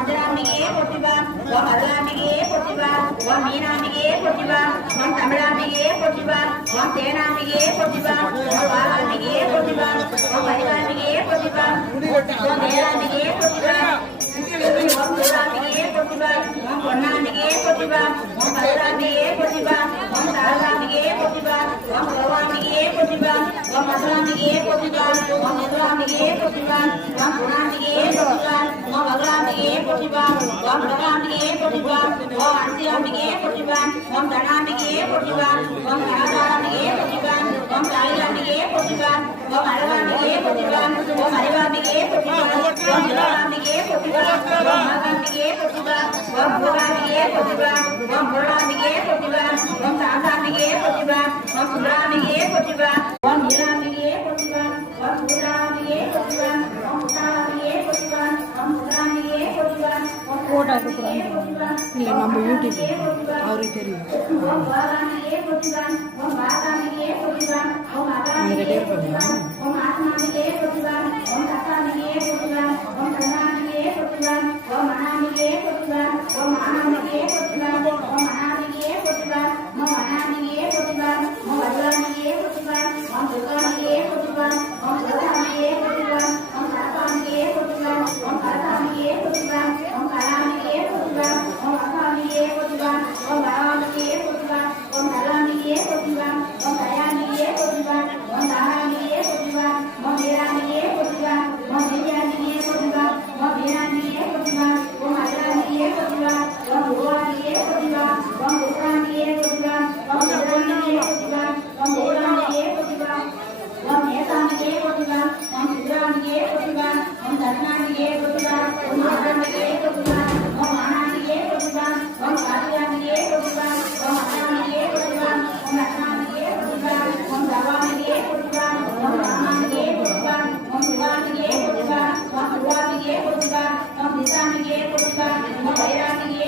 அஞ்சனாம்பிகே போற்றிவா ஓம் அருளாம்பிகே போற்றிவா ஓம் மீனாம்பிகே போற்றிவா ஓம் தமிழாம்பிகே போற்றிவா ஓம் தேனாம்பிகே போற்றிவா ஓம் பாலாம்பிகே போற்றிவா ஓம் மணிகாம்பிகே போற்றிவா ஓம் வேளாம்பிகே போற்றிவா ஓம் துர்காம்பிகே போற்றிவா ஓம் பொன்னாம்பிகே போற்றிவா ஓம் மதுராம்பிகே போற்றிவா ஓம் தாரகாம்பிகே போற்றிவா ஓம் கோவாம்பிகே போற்றிவா ஓம் மதுராம்பிகே போற்றிவா ஓம் மதுராம்பிகே போற்றிவா ஓம் குணாம்பிகே போற்றிவா ஓம் மதுராம்பிகே போற்றிவா ஓம் பிரகாம்பிகே போற்றிவா ஓம் அன்சிராம்பிகே போற்றிவா ஓம் தனாம்பிகே போற்றிவா ஓம் கனகாம்பிகே போற்றிவா ஓம் காளிகாம்பிகே போற்றிவா ஓம் அழகாம்பிகே போற்றிவா ஓம் அறிவாம்பிகே போற்றிவா ஓம் நிலவாம்பிகே போற்றிவா ஓம் மகாம்பிகே போற்றிவா ஓம் பூகாம்பிகே போற்றிவா ஓம் முருளாம்பிகே போற்றிவா ஓம் சாந்தாம்பிகே போற்றிவா ஓம் சுந்தராம்பிகே போற்றிவா ஓம் நீலாம்பிகே போற்றிவா ஓம் சூத்ராம்பிகே போற்றிவா ஓம் முத்தாம்பிகே போற்றிவா ஓம் சுந்தராம்பிகே போற்றிவா ஓம் photo கொடுக்குறாங்க இல்லை நம்ம யூடியூப் அவருக்கு தெரியும் ஓம் பாலாம்பிகே போற்றிவா ஓம் பாலாம்பிகே போற்றிவா ஓம் அகாம்பிகே போற்றிவா ஓம் ஆத்மாம்பிகே போற்றிவா ஓம் தத்தாம்பிகே போற்றிவா ஓம் கருணாம்பிகே போற்றிவா ஓம் மனாம்பிகே போற்றிவா ஓம் மானாம்பிகே போற்றிவா ஓம் மனாம்பிகே போற்றிவா ஓம் மனாம்பிகே போற்றிவா ஓம் வஜ்ராம்பிகே போற்றிவா ஓம் துர்காம்பிகே போற்றிவா ஓம் துர்காம்பிகே போற்றிவா ஓம் சரபாம்பிகே போற்றிவா ஓம் கரகாம்பிகே போற்றிவா ஓம் கலாம்பிகே போற்றிவா ஓம் அகாம்பிகே போற்றிவா ஓம் வரவாம்பிகே போற்றிவா ஓம் நல்லாம்பிகே போற்றிவா ஓம் தயாம்பிகே போற்றிவா ஓம் தாராம்பிகே போற்றிவா ஓம் வீராம்பிகே போற்றிவா ஓம் வித்யாம்பிகே போற்றிவா ஓம் வீராம்பிகே போற்றிவா ஓம் அருளாம்பிகே போற்றிவா ஓம் குருவாம்பிகே போற்றிவா ஓம் குருவாம்பிகே போற்றிவா ஓம் குருவாம்பிகே போற்றிவா ஓம் தேவாம்பிகே போற்றிவா ஓம் நேசாம்பிகே போற்றிவா ஓம் சித்ராம்பிகே போற்றிவா ஓம் தர்ணாம்பிகே போற்றிவா ஓம் ஆரம்பிகே போற்றிவா ஓம் மானாம்பிகே போற்றிவா ஓம் காளியாம்பிகே போற்றிவா ஓம் அண்ணாம்பிகே போற்றிவா ஓம் ரத்னாம்பிகே போற்றிவா ஓம் சர்வாம்பிகே போற்றிவா ஓம் ராமாம்பிகே போற்றிவா ஓம் சுகாம்பிகே போற்றிவா ஓம் சுகாம்பிகே போற்றிவா ஓம் நிசாம்பிகே போற்றிவா ஓம் வைராம்பிகே